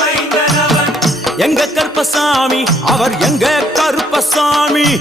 மைந்தனவன். எங்க கருப்பசாமி அவர் எங்க கருப்பசாமி?